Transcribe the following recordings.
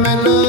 me lo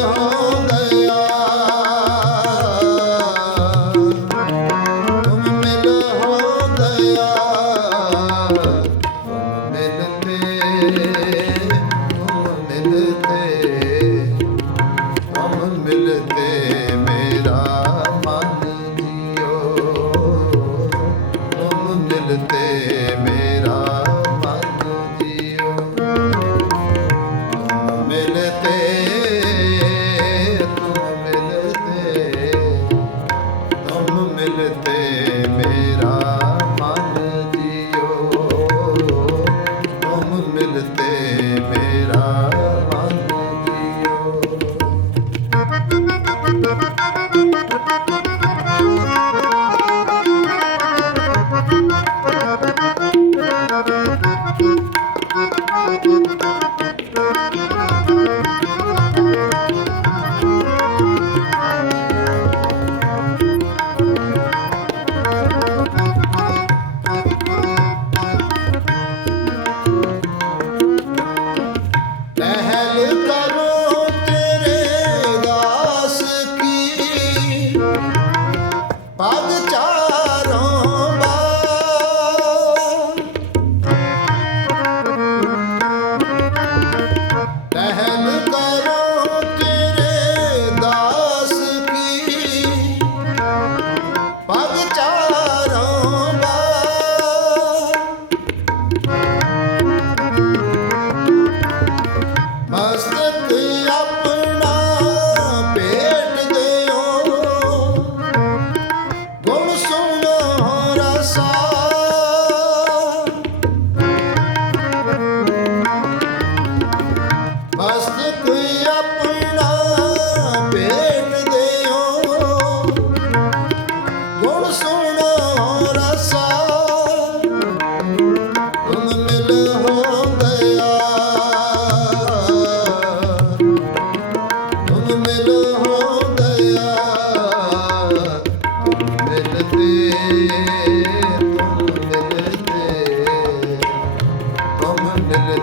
Uh-huh.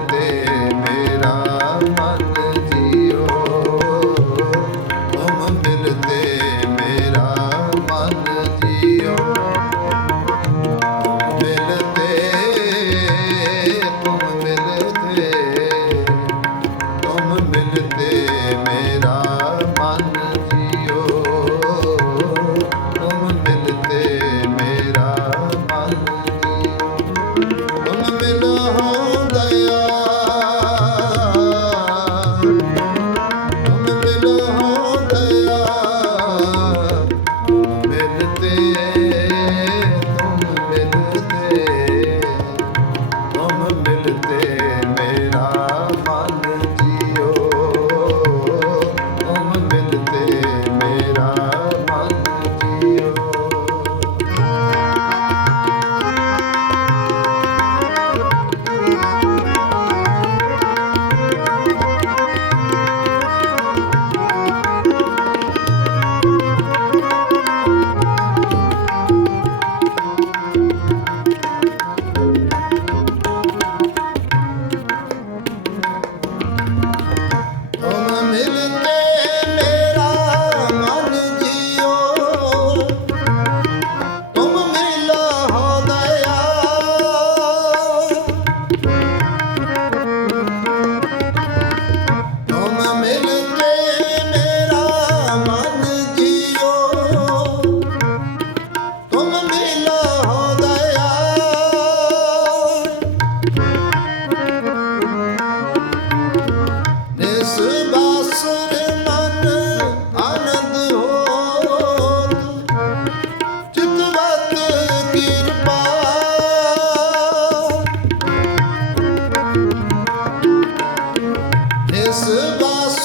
te the.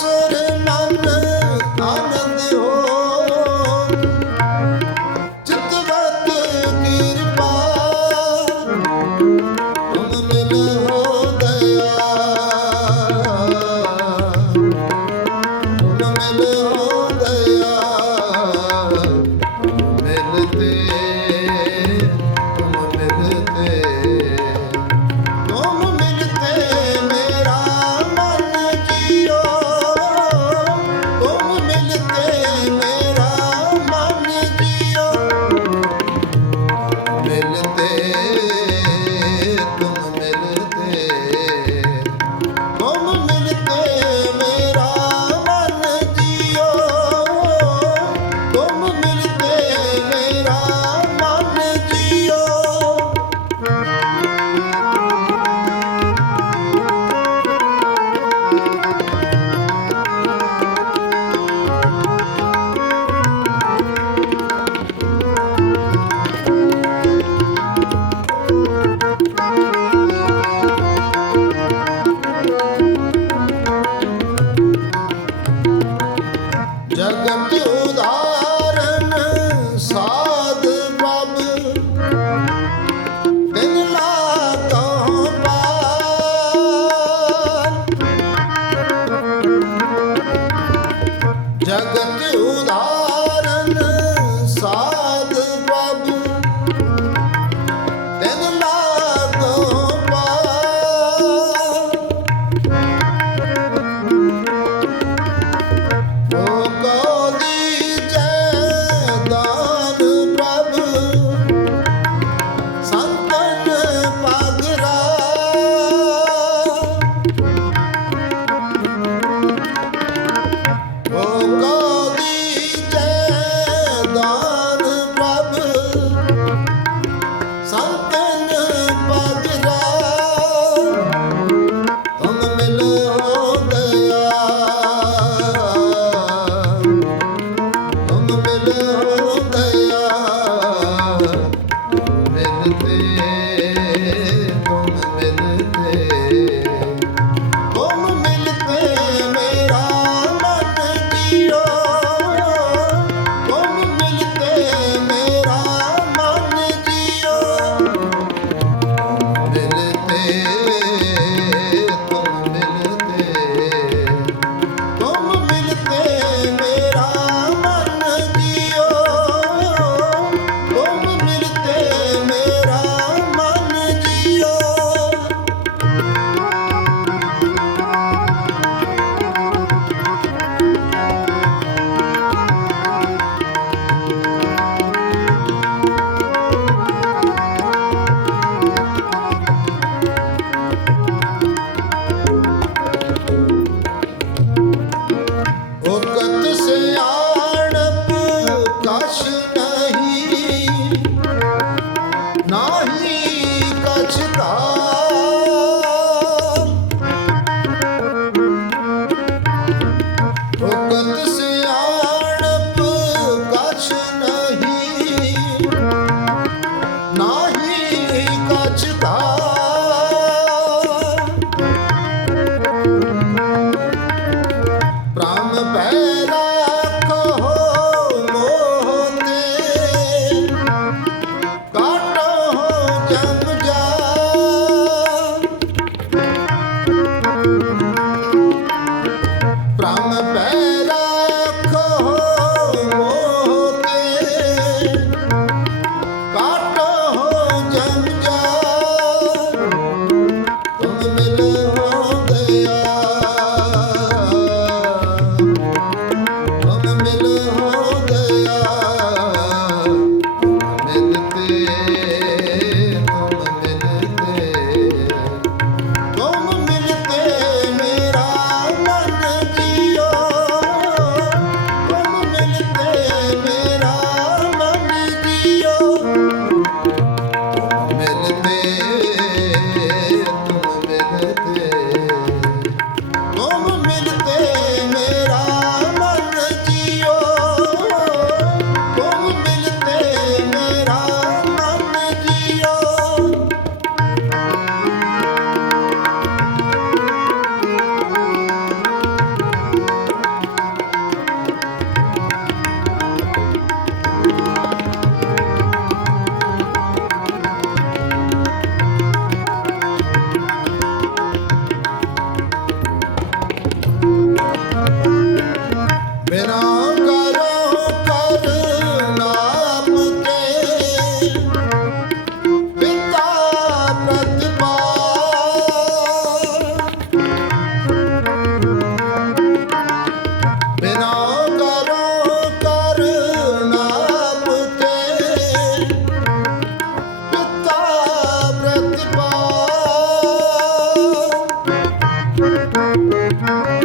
Música